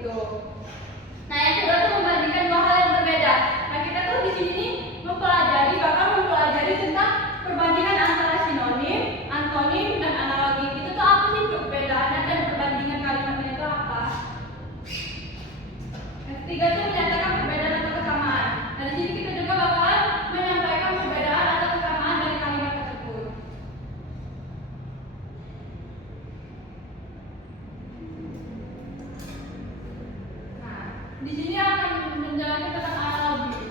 gitu. Nah, yang kedua tuh membandingkan dua hal yang berbeda. Nah, kita tuh di sini bakal mempelajari tentang perbandingan antara sinonim, antonim, dan analogi. Itu tuh apa sih perbedaannya dan perbandingan kalimatnya itu apa? Yang ketiga tuh menyatakan perbedaan atau kesamaan. Nah, di sini kita juga bakalan menyampaikan perbedaan atau kesamaan dari kalimat tersebut. Nah, di sini akan menjelaskan tentang analogi.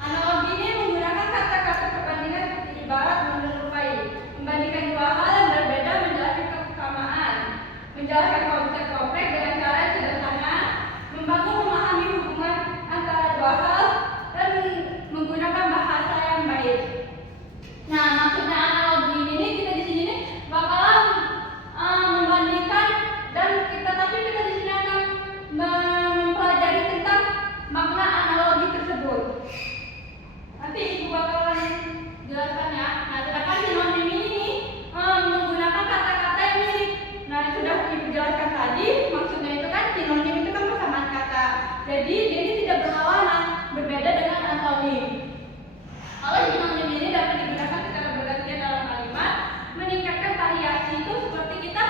Analogi ini menggunakan kata-kata perbandingan seperti ibarat menyerupai, membandingkan dua hal yang berbeda, menjelaskan kesamaan, menjelaskan konsep kompleks dengan cara yang sederhana, membangun memahami hubungan antara dua hal, dan menggunakan bahasa yang baik. Nah, maksudnya analogi ini kita di sini bakalan membandingkan dan kita di sini akan mempelajari tentang makna analogi tersebut. Nanti ibu bakalan jelaskan ya. Nah, sedangkan sinonim ini menggunakan kata-kata yang mirip. Nah, sudah ibu jelaskan tadi, maksudnya itu kan sinonim itu kan persamaan kata. Jadi ini tidak berlawanan, berbeda dengan antonim. Kalau sinonim ini dapat digunakan secara bergantian dalam kalimat, meningkatkan variasi itu seperti kita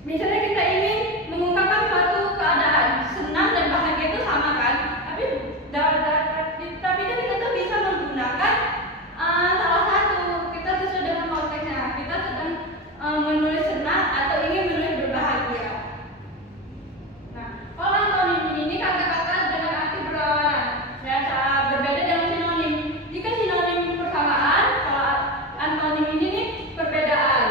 misalnya kita ingin mengungkapkan suatu keadaan senang dan bahagia itu sama kan, tapi kita tuh bisa menggunakan salah satu. Kita sesuai dengan konteksnya. Kita sedang menulis senang atau ingin menulis berbahagia. Nah, kalau antonim ini kata-kata dengan arti berlawanan dan berbeda dengan sinonim. Jika sinonim persamaan, kalau antonim ini nih perbedaan.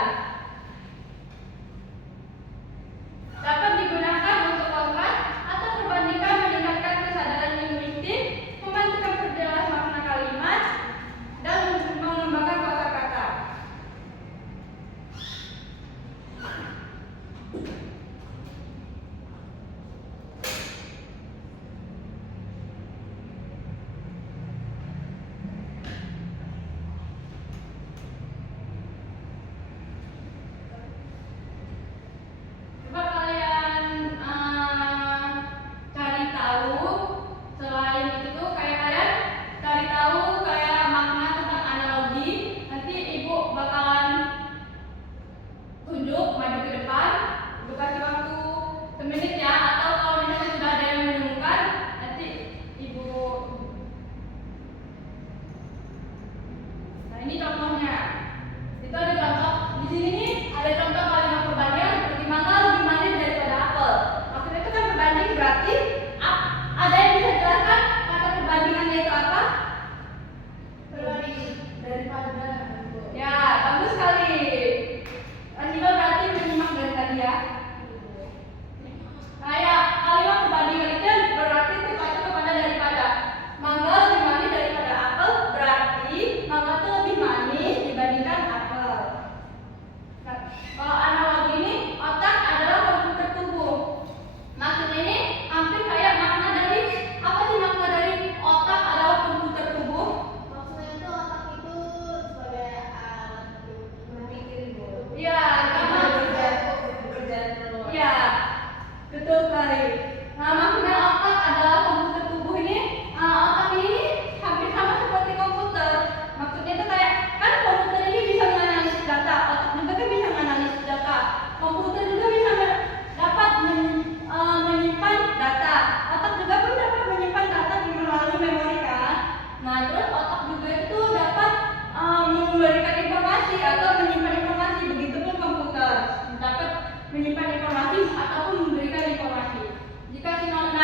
Dapat digunakan untuk kontras atau perbandingan, meningkatkan kesadaran linguistik, membantu memperjelas makna kalimat, dan mengembangkan kosakata. Coba kalian cari tahu, selain itu tuh kayak kalian cari tahu kayak makna tentang analogi. Nanti ibu bakalan tunjuk maju ke depan, ibu kasih waktu semenit ya, atau kalau misalnya sudah ada yang menemukan, nanti ibu. Nah, ini contohnya. Itu ada contoh di sini nih, ada contoh kalimat perbandingan seperti mangga lebih manis daripada apel. Maksudnya itu kan berbanding, berarti ada yang bisa jelaskan kata perbandingannya itu apa? Berbanding daripada. Ya, bagus sekali. Lanjutkan berarti menyimak dari tadi ya. Nah, ya, kalimat perbandingan itu berarti itu kata kepada daripada. Mangga lebih manis daripada apel, berarti mangga itu lebih manis dibandingkan apel. Nah, kalau analogi ini, otak adalah komputer tubuh. Maksudnya ini hampir kayak makna dari apa sih makna dari otak adalah komputer tubuh? Maksudnya itu otak itu sebagai alat berpikir dulu. Iya, karena bekerja terus. iya, betul sekali. Nah, maksudnya otak adalah komputer tubuh ini, otak ini hampir sama seperti komputer. Maksudnya itu kayak kan komputer ini bisa menganalisis data, otak juga kan bisa menganalisis data. Komputer juga bisa dapat menyimpan data. Otak juga pun dapat menyimpan data melalui memori kan. Nah, terus otak juga itu dapat memberikan informasi atau menyimpan informasi. Begitupun komputer dapat menyimpan informasi ataupun memberikan informasi. Jika sinonim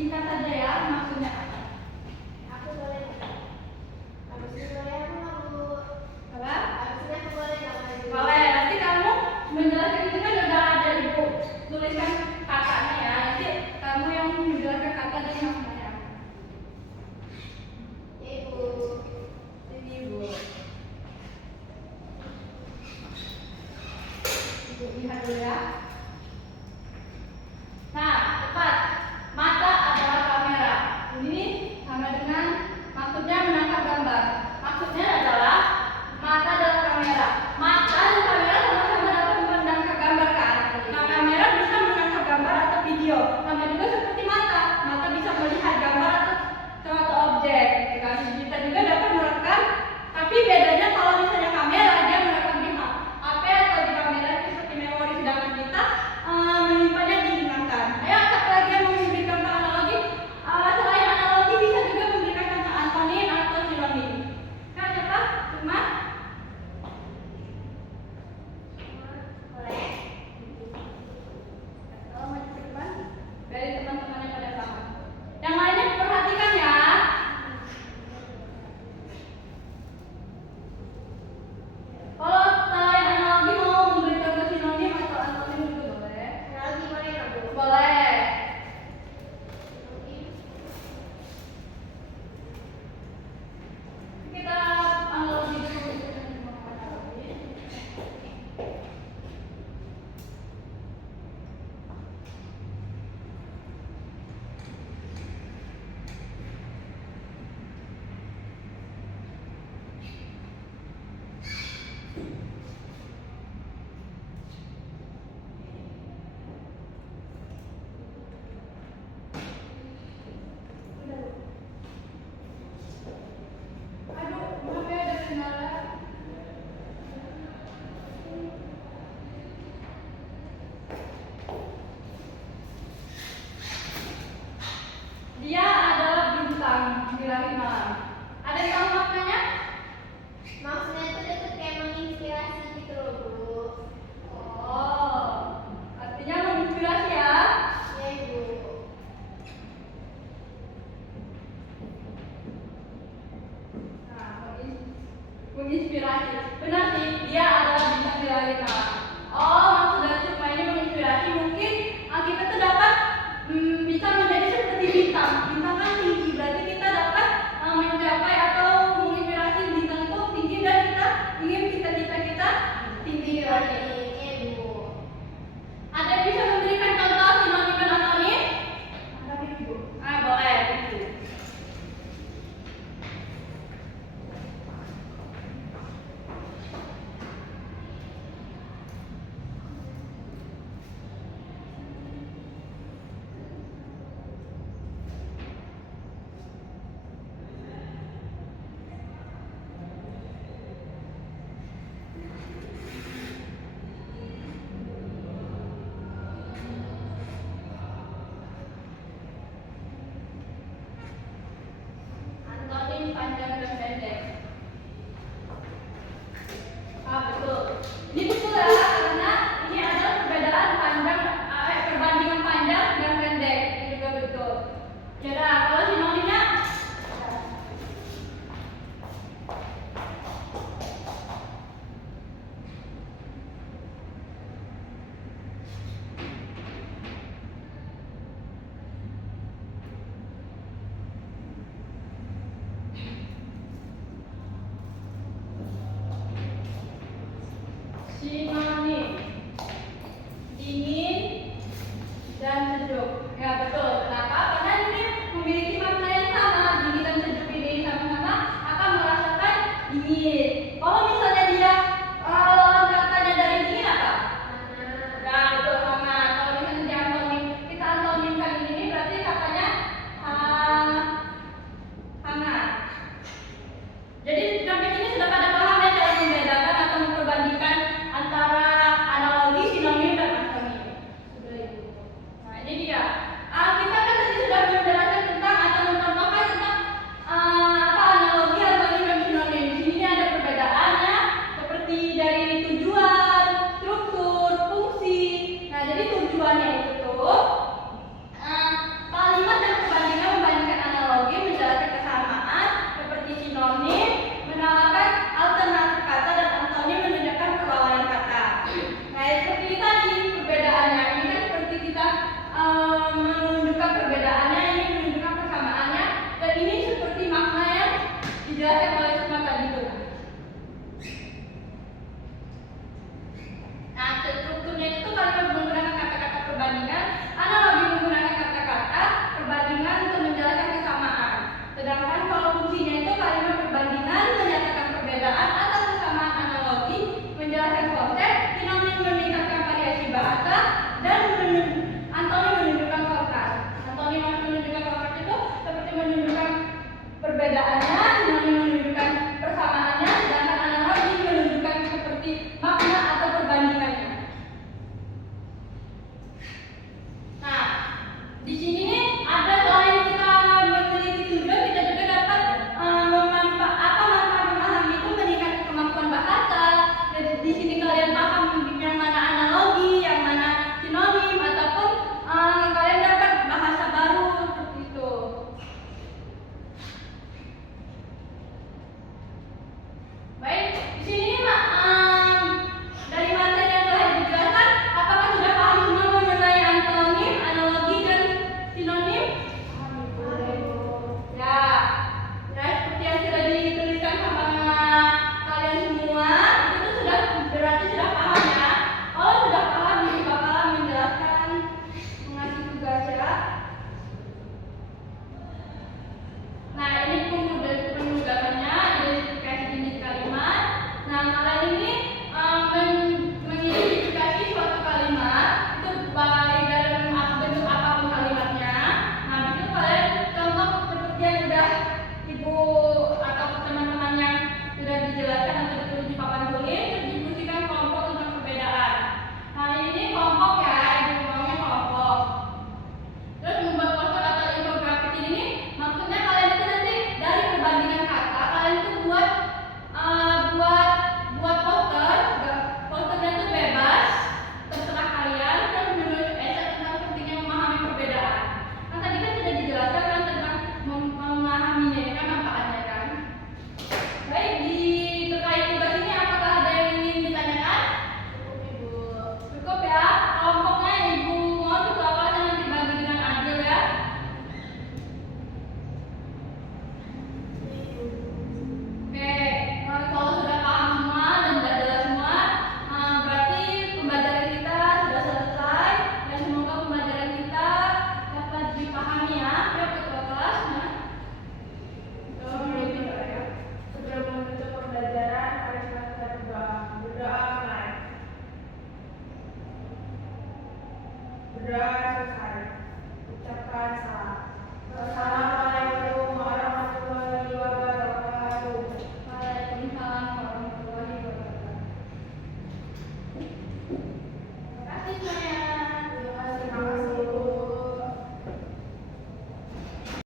Singkat saja ya, maksudnya apa? Aku boleh nggak? Habis ini boleh aku nggak Bu? Apa? Habis ini aku boleh nggak maju? Boleh, nanti kamu menjelaskan itu kan udah ada ibu tuliskan kakaknya ya. Nanti kamu yang menjelaskan kakak dan maksudnya apa? Ya Ibu. Ini ibu. Ibu lihat dulu ya. Nah, tepat. Mata adalah kamera. Ini sama dengan maksudnya menangkap gambar. Maksudnya adalah mata adalah kamera. Mata dan kamera sama-sama dapat menangkap gambar kan? Nah, kamera bisa menangkap gambar atau video. Sama juga seperti mata. Mata bisa melihat gambar atau suatu objek. Gitu kan? Kita juga dapat merekam. Tapi bedanya kalau misalnya kamera dia merekam di HP atau di kamera itu seperti memori, sedangkan kita menyimpannya di ingatan. Ayo, satu lagi yang mau memberikan contoh analogi. Selain analogi bisa juga memberikan contoh antonim atau sinonim. Kan siapa? Cuma Boleh. kalau mau ke depan dari teman-teman yang pada sama. Yang lainnya perhatikan ya. Kalau selain analogi mau memberi contoh sinonim atau antonim juga boleh. Analogi boleh nggak Bu? Boleh. Kita analogi dulu. Aduh, maaf ya ada kendala. Dia adalah bintang di langit malam. Ada yang tahu maknanya? Maksudnya itu dia tuh kayak menginspirasi gitu loh Bu. Oh, artinya menginspirasi ya. Iya Ibu. Nah, menginspirasi. Benar sih, dia adalah bintang di langit malam. Oh, maksud dari supaya ini menginspirasi mungkin kita tuh dapat bisa menjadi seperti bintang. Bintang kan tinggi, berarti kita dapat mencapai atau menginspirasi bintang itu tinggi dan kita ingin cita-cita kita tinggi lagi. Iya Bu. Ada yang bisa memberikan contoh sinonim dan antonim? Ada ibu. Boleh. Ibu. Antonim panjang dan pendek. Betul. Ini betul ya, karena ini adalah perbedaan perbandingan panjang dan pendek. Ini juga betul. Ya, kalau sinonimnya sinonim dingin dan sejuk. Ya betul. Kenapa? Karena ini memiliki makna yang sama. Dingin dan sejuk ini sama-sama akan merasakan dingin. Kalau misalnya dia lawan katanya dari dingin apa? Ya betul, hangat. Kalau misalnya dia antonim, kita antonimkan ini berarti katanya hangat. Jadi sampai sini sudah pada paham ya cara membedakan atau memperbandingkan antara analogi, sinonim dan antonim. Sudah Ibu. Nah ini dia. Kita Di sini nih ada selain kita memiliki tujuan, kita juga dapat manfaat memahami itu meningkatkan kemampuan bahasa. Jadi di sini kalian paham yang mana analogi, yang mana sinonim, ataupun kalian dapat bahasa baru seperti itu. Baik, di sini nih Mak, dari materi yang telah dijelaskan, apakah sudah paham semua mengenai antonim, analogi, dan sinonim? Ya, ya seperti yang sudah dituliskan sama kalian semua, itu tuh sudah berarti sudah paham ya. Kalau sudah paham, jadi bakalan menjelaskan, mengasih tugas ya. Nah, ini penugasannya, identifikasi jenis kalimat. Nah, kalian ini mengidentifikasi suatu kalimat itu baik dalam bentuk apapun kalimatnya. Nah, itu kalian contoh seperti yang sudah ibu atau teman-teman yang sudah dijelaskan atau ditulis di papan tulis, terus difungsikan kelompok tentang perbedaan. Nah, ini kelompok ya, ibu ngomongnya kelompok. Terus membuat poster atau infografis ini maksudnya kalian itu nanti dari perbandingan kata kalian tuh buat posternya tuh bebas terserah kalian, terus menulis esai tentang pentingnya memahami perbedaan. Kan tadi kan sudah dijelaskan kan tentang memahaminya kan manfaatnya kan. Baik, di terkait tugas ini apakah ada yang ingin ditanyakan? Cukup ya, kelompoknya ibu mau juga kalian nanti bagi dengan adil ya. Oke, kalau sudah paham semua dan sudah jelas semua, berarti pembelajaran kita sudah selesai dan semoga pembelajaran kita dapat dipahami ya. Ya, ketua kelas, nah. Sebelum menutup pembelajaran, mari kita berdoa. Berdoa mulai. Berdoa selesai. Ucapkan